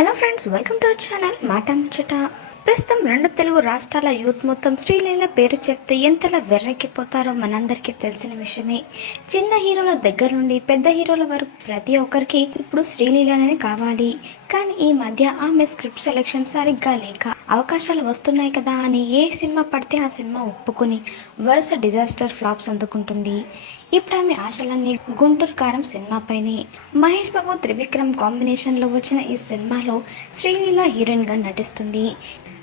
Hello friends welcome to our channel Mata Muchata ప్రస్తుతం రెండు తెలుగు రాష్ట్రాల యూత్ మొత్తం శ్రీలీల పేరు చెప్తే ఎంతలా వెర్రెక్కిపోతారో మనందరికీ తెలిసిన విషయమే. చిన్న హీరోల దగ్గర నుండి పెద్ద హీరోల వరకు ప్రతి ఒక్కరికి ఇప్పుడు శ్రీలీలనే కావాలి. కానీ ఈ మధ్య ఆమె స్క్రిప్ట్ సెలెక్షన్ సరిగ్గా లేక అవకాశాలు వస్తున్నాయి కదా అని ఏ సినిమా పడితే ఆ సినిమా ఒప్పుకుని వరుస డిజాస్టర్ ఫ్లాప్స్ అందుకుంటుంది. ఇప్పుడు ఆమె ఆశలన్నీ గుంటూరు కారం సినిమాపైనే మహేష్ బాబు త్రివిక్రమ్ కాంబినేషన్లో వచ్చిన ఈ సినిమాలో శ్రీలీల హీరోయిన్గా నటిస్తుంది.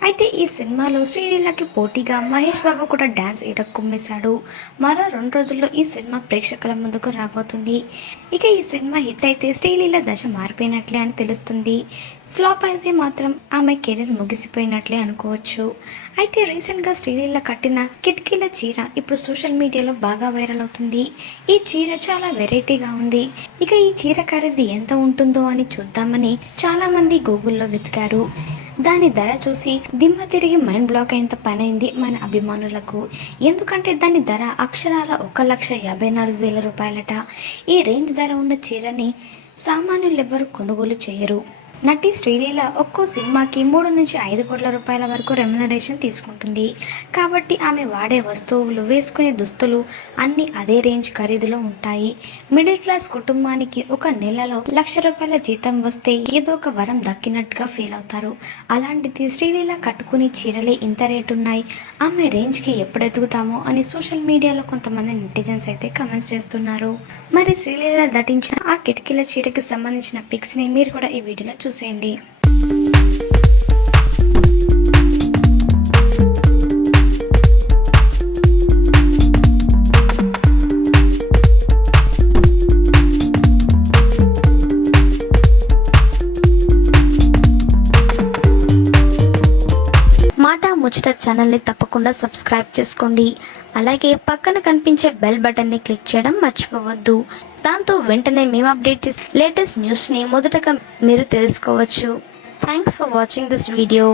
అయితే ఈ సినిమాలో శ్రీలీలకి పోటీగా మహేష్ బాబు కూడా డ్యాన్స్ ఇరక్కుమ్మేశాడు. మరో రెండు రోజుల్లో ఈ సినిమా ప్రేక్షకుల ముందుకు రాబోతుంది. ఇక ఈ సినిమా హిట్ అయితే శ్రీలీల దశ మారిపోయినట్లే అని తెలుస్తుంది. ఫ్లాప్ అయితే మాత్రం ఆమె కెరీర్ ముగిసిపోయినట్లే అనుకోవచ్చు. అయితే రీసెంట్గా శ్రీలీల కట్టిన కిటికీల చీర ఇప్పుడు సోషల్ మీడియాలో బాగా వైరల్ అవుతుంది. ఈ చీర చాలా వెరైటీగా ఉంది. ఇక ఈ చీర ఖరీదు ఎంత ఉంటుందో అని చూద్దామని చాలామంది గూగుల్లో వెతికారు. దాని ధర చూసి దిమ్మ తిరిగి మైండ్ బ్లాక్ అయ్యేంత పని అయింది మన అభిమానులకు. ఎందుకంటే దాని ధర అక్షరాల ఒక లక్ష యాభై నాలుగు వేల రూపాయలట. ఈ రేంజ్ ధర ఉన్న చీరని సామాన్యులు ఎవ్వరు కొనుగోలు చేయరు. నటి శ్రీలీల ఒక్కో సినిమాకి మూడు నుంచి ఐదు కోట్ల రూపాయల వరకు రెమ్యునరేషన్ తీసుకుంటుంది. కాబట్టి ఆమె వాడే వస్తువులు వేసుకునే దుస్తులు అన్నీ అదే రేంజ్ ఖరీదులో ఉంటాయి. మిడిల్ క్లాస్ కుటుంబానికి ఒక నెలలో లక్ష రూపాయల జీతం వస్తే ఏదో ఒక వరం దక్కినట్టుగా ఫీల్ అవుతారు. అలాంటిది శ్రీలీల కట్టుకునే చీరలే ఇంత రేటు ఉన్నాయి. ఆమె రేంజ్కి ఎప్పుడు ఎదుగుతామో అని సోషల్ మీడియాలో కొంతమంది నెటిజన్స్ అయితే కమెంట్స్ చేస్తున్నారు. మరి శ్రీలీల దటించిన ఆ కిటికీల చీరకి సంబంధించిన పిక్స్ని మీరు కూడా ఈ వీడియోలో చూసేయండి. మాట ముచ్చట ఛానల్ని తప్పకుండా సబ్స్క్రైబ్ చేసుకోండి. అలాగే పక్కన కనిపించే బెల్ బటన్ని క్లిక్ చేయడం మర్చిపోవద్దు. దాంతో వెంటనే మేము అప్డేట్ చేసే లేటెస్ట్ న్యూస్ని మొదటగా మీరు తెలుసుకోవచ్చు. Thanks for watching this video